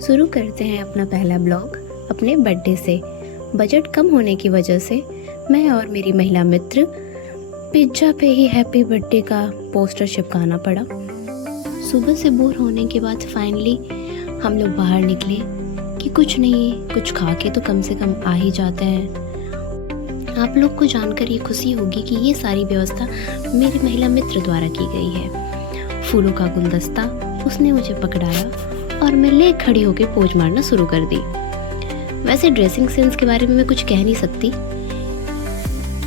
शुरू करते हैं अपना पहला ब्लॉग अपने बर्थडे से। बजट कम होने की वजह से मैं और मेरी महिला मित्र पिज्ज़ा पे ही हैप्पी बर्थडे का पोस्टर चिपकाना पड़ा। सुबह से बोर होने के बाद फाइनली हम लोग बाहर निकले कि कुछ नहीं, कुछ खा के तो कम से कम आ ही जाते हैं। आप लोग को जानकर ये खुशी होगी कि ये सारी व्यवस्था मेरी महिला मित्र द्वारा की गई है। फूलों का गुलदस्ता उसने मुझे पकड़ाया और मैं ले खड़ी होकर पोज मारना शुरू कर दी। वैसे ड्रेसिंग सेंस के बारे में मैं कुछ कह नहीं सकती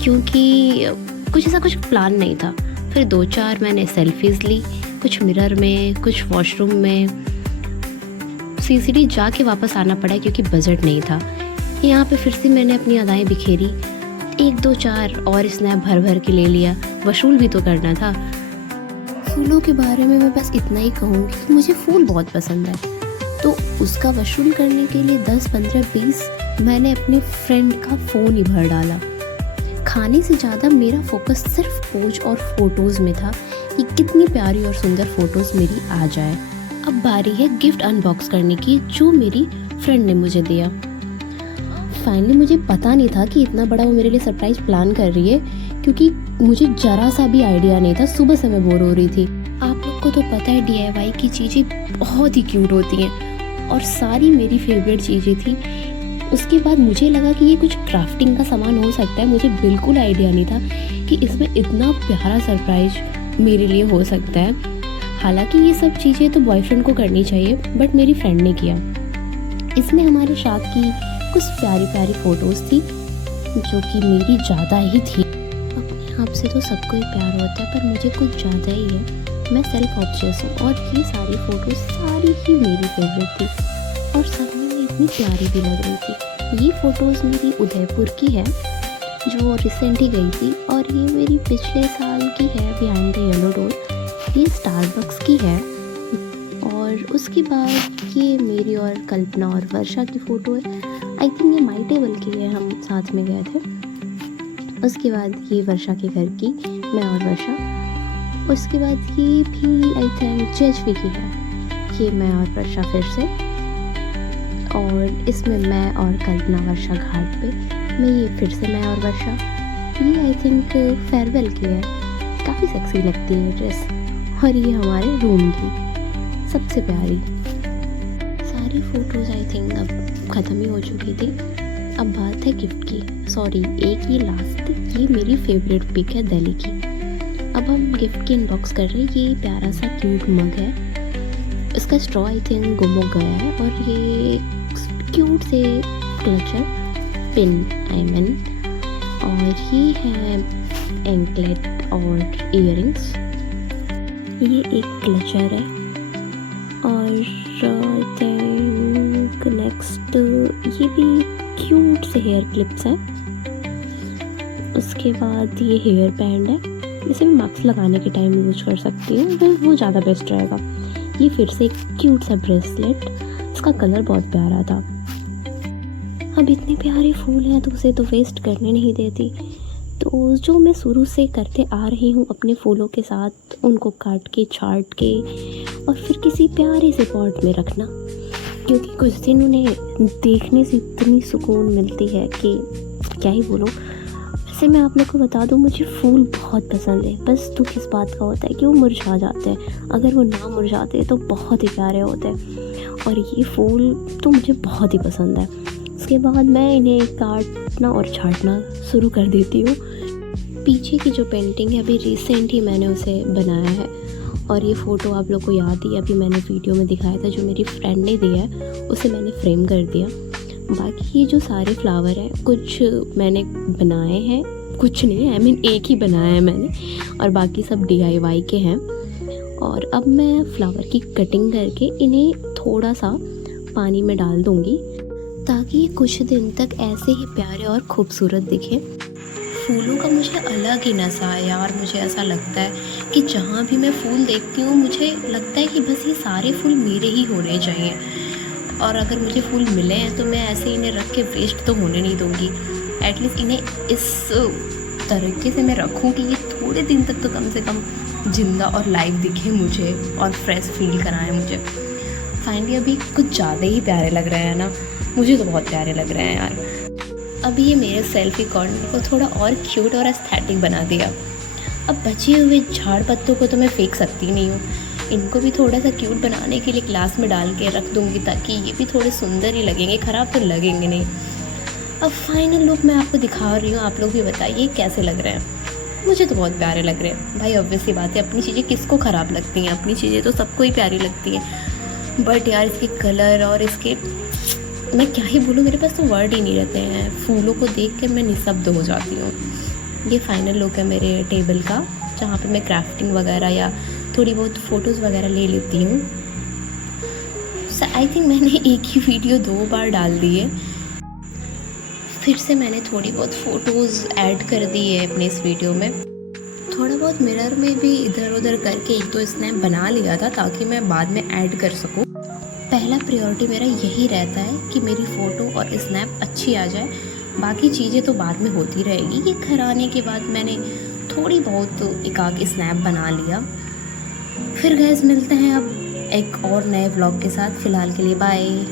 क्योंकि कुछ ऐसा कुछ प्लान नहीं था। फिर 2-4 मैंने सेल्फीज ली, कुछ मिरर में, कुछ वॉशरूम में। सीसीडी जाके वापस आना पड़ा क्योंकि बजट नहीं था। यहाँ पे फिर से मैंने अपनी अदाएं बिखेरी, 1-2-4 और स्नैप भर भर के ले लिया, वसूल भी तो करना था। फूलों के बारे में मैं बस इतना ही कहूँगी कि मुझे फूल बहुत पसंद है, तो उसका वसूल करने के लिए 10, 15, 20 मैंने अपने फ्रेंड का फ़ोन ही भर डाला। खाने से ज़्यादा मेरा फोकस सिर्फ पोज और फोटोज़ में था कि कितनी प्यारी और सुंदर फोटोज़ मेरी आ जाए। अब बारी है गिफ्ट अनबॉक्स करने की जो मेरी फ्रेंड ने मुझे दिया। फाइनली मुझे पता नहीं था कि इतना बड़ा वो मेरे लिए सरप्राइज़ प्लान कर रही है, क्योंकि मुझे ज़रा सा भी आइडिया नहीं था। सुबह से मैं बोर हो रही थी। आप लोग को तो पता है DIY की चीज़ें बहुत ही क्यूट होती हैं और सारी मेरी फेवरेट चीज़ें थी। उसके बाद मुझे लगा कि ये कुछ क्राफ्टिंग का सामान हो सकता है। मुझे बिल्कुल आइडिया नहीं था कि इसमें इतना प्यारा सरप्राइज मेरे लिए हो सकता है। हालांकि ये सब चीज़ें तो बॉयफ्रेंड को करनी चाहिए, बट मेरी फ्रेंड ने किया। इसमें हमारे साथ की कुछ प्यारी प्यारी फ़ोटोज़ थी जो कि मेरी ज़्यादा ही थी। अपने आप से तो सबको ही प्यार होता है, पर मुझे कुछ ज़्यादा ही है। मैं सेल्फ ऑब्सेस हूँ और ये सारी फ़ोटोज़ सारी ही मेरी फेवरेट थी और सब में इतनी प्यारी भी लग रही थी। ये फ़ोटोज़ मेरी उदयपुर की है जो रिसेंट ही गई थी, और ये मेरी पिछले साल की है बिहाइंड द येलो डोर। ये स्टारबक्स की है। और उसके बाद ये मेरी और कल्पना और वर्षा की फ़ोटो है। आई थिंक ये माई टेबल की है, हम साथ में गए थे। उसके बाद ये वर्षा के घर की, मैं और वर्षा। उसके बाद ये भी आई थिंक JHV की है, ये मैं और वर्षा फिर से। और इसमें मैं और कल्पना वर्षा घाट पे, मैं ये फिर से मैं और वर्षा। ये आई थिंक फेयरवेल की है, काफ़ी सेक्सी लगती है ये ड्रेस। और ये हमारे रूम की सबसे प्यारी। सारी फ़ोटोज़ आई थिंक अब ख़त्म ही हो चुकी थी। अब बात है गिफ्ट की। सॉरी, एक ये लास्ट, ये मेरी फेवरेट पिक है दिल्ली की। अब हम गिफ्ट की अनबॉक्स कर रहे हैं। ये प्यारा सा क्यूट मग है, इसका स्ट्रॉ आई थिंक गुम हो गया है। और ये क्यूट से क्लचर पिन और ये है एंकलेट और इयररिंग्स। ये एक क्लचर है और आई थिंक नेक्स्ट ये भी क्यूट से हेयर क्लिप्स हैं। उसके बाद ये हेयर बैंड है, इसे मैं मास्क लगाने के टाइम यूज कर सकती हूँ, वो ज़्यादा बेस्ट रहेगा। ये फिर से एक क्यूट सा ब्रेसलेट, इसका कलर बहुत प्यारा था। अब इतने प्यारे फूल हैं तो उसे तो वेस्ट करने नहीं देती। तो जो मैं शुरू से करते आ रही हूँ अपने फूलों के साथ, उनको काट के छाट के और फिर किसी प्यारे से पॉट में रखना, क्योंकि कुछ दिन उन्हें देखने से इतनी सुकून मिलती है कि क्या ही बोलूँ। वैसे मैं आप लोग को बता दूँ, मुझे फूल बहुत पसंद है। बस दुख इस बात का होता है कि वो मुरझा जाते हैं। अगर वो ना मुरझाते तो बहुत ही प्यारे होते हैं। और ये फूल तो मुझे बहुत ही पसंद है। उसके बाद मैं इन्हें काटना और छाटना शुरू कर देती हूँ। पीछे की जो पेंटिंग है अभी रिसेंट ही मैंने उसे बनाया है, और ये फ़ोटो आप लोग को याद ही अभी मैंने वीडियो में दिखाया था, जो मेरी फ्रेंड ने दिया है, उसे मैंने फ्रेम कर दिया। बाकी ये जो सारे फ्लावर हैं, कुछ मैंने बनाए हैं, कुछ नहीं, आई मीन एक ही बनाया है मैंने, और बाकी सब DIY के हैं। और अब मैं फ्लावर की कटिंग करके इन्हें थोड़ा सा पानी में डाल दूँगी ताकि ये कुछ दिन तक ऐसे ही प्यारे और खूबसूरत दिखे। फूलों का मुझे अलग ही नशा है यार। मुझे ऐसा लगता है कि जहाँ भी मैं फूल देखती हूँ मुझे लगता है कि बस ये सारे फूल मेरे ही होने चाहिए, और अगर मुझे फूल मिले हैं तो मैं ऐसे इन्हें रख के वेस्ट तो होने नहीं दूँगी। एटलीस्ट इन्हें इस तरीके से मैं रखूँ कि ये थोड़े दिन तक तो कम से कम ज़िंदा और लाइव दिखे मुझे और फ्रेश फील कराएं मुझे। फाइनली अभी कुछ ज़्यादा ही प्यारे लग रहे हैं ना, मुझे तो बहुत प्यारे लग रहे हैं यार। अभी ये मेरे सेल्फी कॉर्नर को थोड़ा और क्यूट और एस्थेटिक बना दिया। अब बचे हुए झाड़ पत्तों को तो मैं फेंक सकती नहीं हूँ, इनको भी थोड़ा सा क्यूट बनाने के लिए ग्लास में डाल के रख दूँगी ताकि ये भी थोड़े सुंदर ही लगेंगे, ख़राब तो लगेंगे नहीं। अब फाइनल लुक मैं आपको दिखा रही हूँ, आप लोग भी बताइए कैसे लग रहे हैं। मुझे तो बहुत प्यारे लग रहे हैं भाई। ऑब्वियस सी बात है, अपनी चीज़ें किसको ख़राब लगती हैं, अपनी चीज़ें तो सबको ही प्यारी लगती हैं। बट यार इसके कलर और इसके, मैं क्या ही बोलूँ, मेरे पास तो वर्ड ही नहीं रहते हैं। फूलों को देख के मैं निःशब्द हो जाती हूँ। ये फाइनल लुक है मेरे टेबल का, जहाँ पे मैं क्राफ्टिंग वगैरह या थोड़ी बहुत फ़ोटोज़ वगैरह ले लेती हूँ। आई थिंक मैंने एक ही वीडियो 2 बार डाल दी है। फिर से मैंने थोड़ी बहुत फ़ोटोज़ ऐड कर दी है अपने इस वीडियो में। थोड़ा बहुत मिरर में भी इधर उधर करके 1-2 स्नैप बना लिया था ताकि मैं बाद में ऐड कर सकूं। पहला प्रायोरिटी मेरा यही रहता है कि मेरी फ़ोटो और स्नैप अच्छी आ जाए, बाकी चीज़ें तो बाद में होती रहेगी। ये घर आने के बाद मैंने थोड़ी बहुत एक आध स्नैप बना लिया। फिर गाइस मिलते हैं अब एक और नए व्लॉग के साथ। फ़िलहाल के लिए बाय।